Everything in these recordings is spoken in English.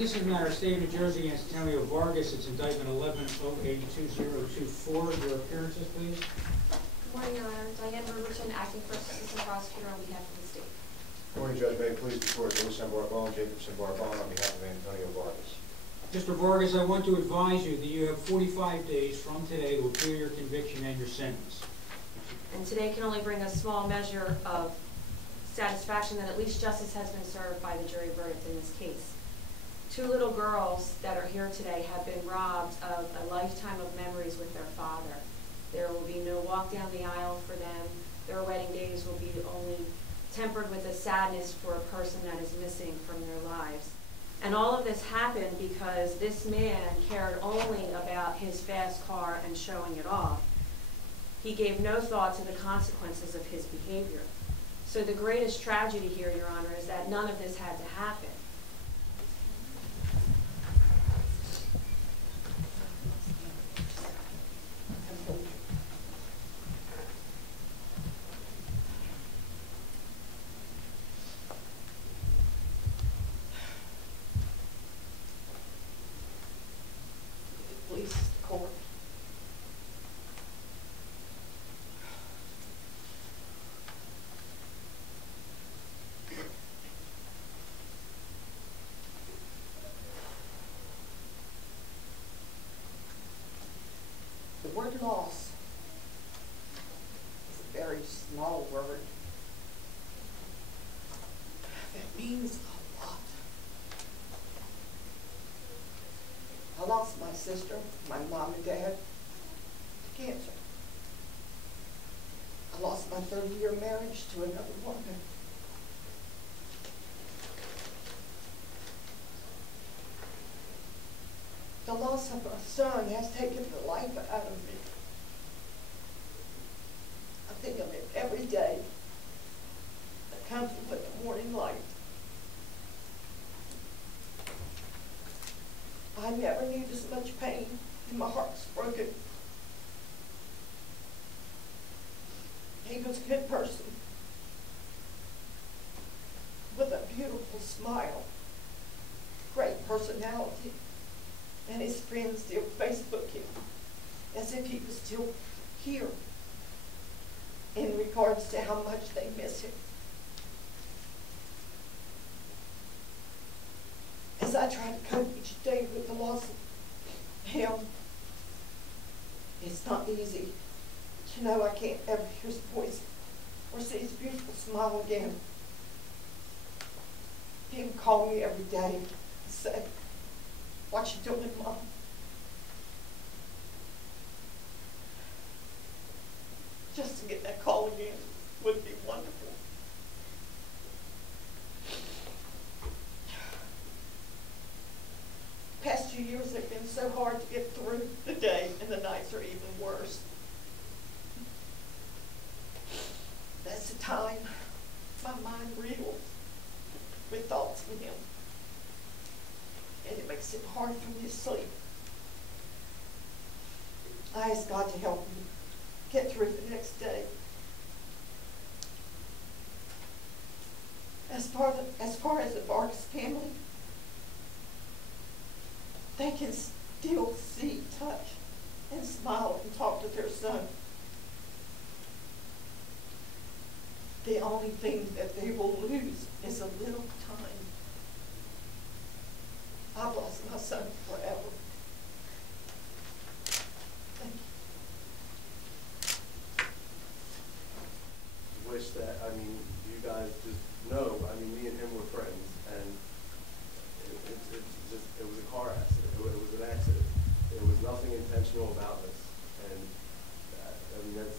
This is matter of State of New Jersey against Antonio Vargas. It's indictment 11-08-2024. Your appearances, please. Good morning, Your Honor. Diane Riverton, acting first assistant prosecutor on behalf of the state. Good morning, Judge. May it please the court, Jameson Barbon, Jacobson Barbon on behalf of Antonio Vargas. Mr. Vargas, I want to advise you that you have 45 days from today to appeal your conviction and your sentence. And today can only bring a small measure of satisfaction that at least justice has been served by the jury verdict in this case. 2 little girls that are here today have been robbed of a lifetime of memories with their father. There will be no walk down the aisle for them. Their wedding days will be only tempered with a sadness for a person that is missing from their lives. And all of this happened because this man cared only about his fast car and showing it off. He gave no thought to the consequences of his behavior. So the greatest tragedy here, Your Honor, is that none of this had to happen. Police, court. The word loss is a very small word that means a lot. I lost my sister, my mom and dad, to cancer. I lost my 30-year marriage to another woman. The loss of my son has taken the life out of me. I think of it every day that comes with the morning light. I never knew this much pain, and my heart's broken. He was a good person with a beautiful smile, great personality. And his friends still Facebook him as if he was still here in regards to how much they miss him. As I try to cope each day with the loss of him, it's not easy to know I can't ever hear his voice or see his beautiful smile again. He would call me every day and say, "What you doing, Mom?" Just to get that call again would be wonderful. Past 2 years have been so hard to get through the day, and the nights are even worse. That's the time my mind reels with thoughts of him. And it makes it hard for me to sleep. I ask God to help me get through the next day. As far as the Vargas family, they can still see, touch, and smile and talk to their son. The only thing that they will lose is a little time. I've lost my son forever. Thank you. Wish that, you guys just know, me and him were friends, and it was a car accident. It was an accident. There was nothing intentional about this, and that's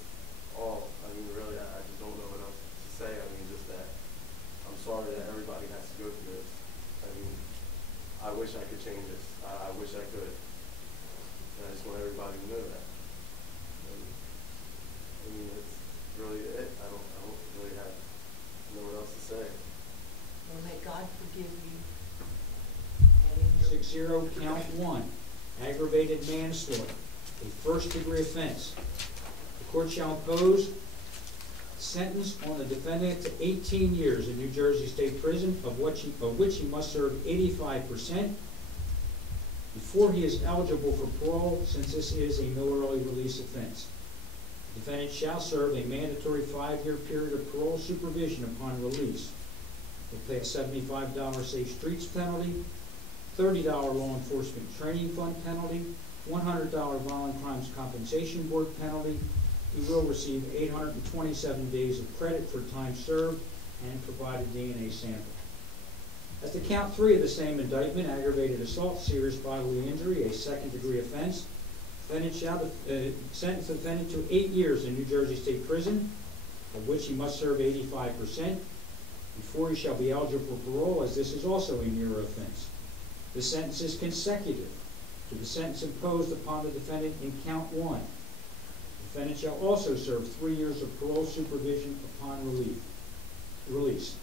all. Really, I just don't know what else to say. Just that I'm sorry that everybody has to go through this. I wish I could change this. I wish I could. And I just want everybody to know that. It's really it. I don't really have no one else to say. Well, may God forgive you. 6-0, count 1. Aggravated manslaughter, a first-degree offense. The court shall impose sentence on the defendant to 18 years in New Jersey State Prison, of which he must serve 85%, before he is eligible for parole, since this is a no early release offense. The defendant shall serve a mandatory 5-year period of parole supervision upon release. He'll pay a $75 Safe Streets penalty, $30 Law Enforcement Training Fund penalty, $100 Violent Crimes Compensation Board penalty. He will receive 827 days of credit for time served and provide a DNA sample. As to count 3 of the same indictment, aggravated assault, serious bodily injury, a second-degree offense, defendant shall sentence the defendant to 8 years in New Jersey State Prison, of which he must serve 85%, before he shall be eligible for parole, as this is also a mirror offense. The sentence is consecutive to the sentence imposed upon the defendant in count 1. The defendant shall also serve 3 years of parole supervision upon release.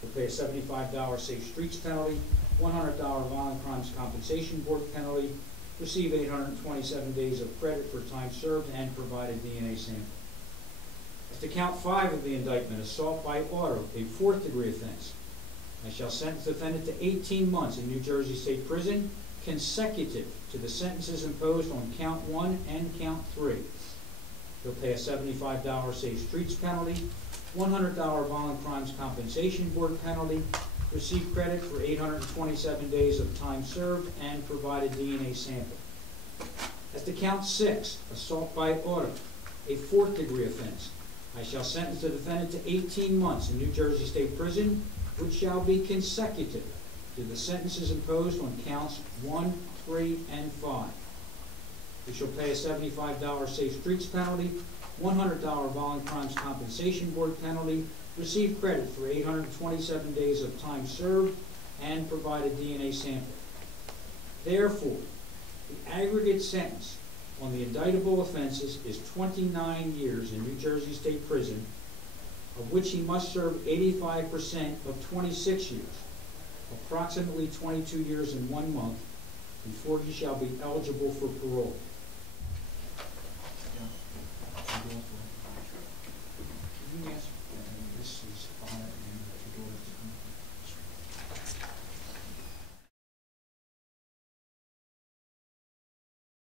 He'll pay a $75 Safe Streets penalty, $100 Violent Crimes Compensation Board penalty, receive 827 days of credit for time served, and provide a DNA sample. As to count 5 of the indictment, assault by auto, a 4th-degree offense, I shall sentence the defendant to 18 months in New Jersey State Prison, consecutive to the sentences imposed on count 1 and count 3. He'll pay a $75 Safe Streets penalty, $100 Violent Crimes Compensation Board penalty, receive credit for 827 days of time served, and provide a DNA sample. As to count 6, assault by auto, a 4th-degree offense, I shall sentence the defendant to 18 months in New Jersey State Prison, which shall be consecutive to the sentences imposed on counts 1, 3, and 5. He shall pay a $75 Safe Streets penalty, $100 Violent Crimes Compensation Board penalty, receive credit for 827 days of time served, and provide a DNA sample. Therefore, the aggregate sentence on the indictable offenses is 29 years in New Jersey State Prison, of which he must serve 85% of 26 years, approximately 22 years and 1 month, before he shall be eligible for parole.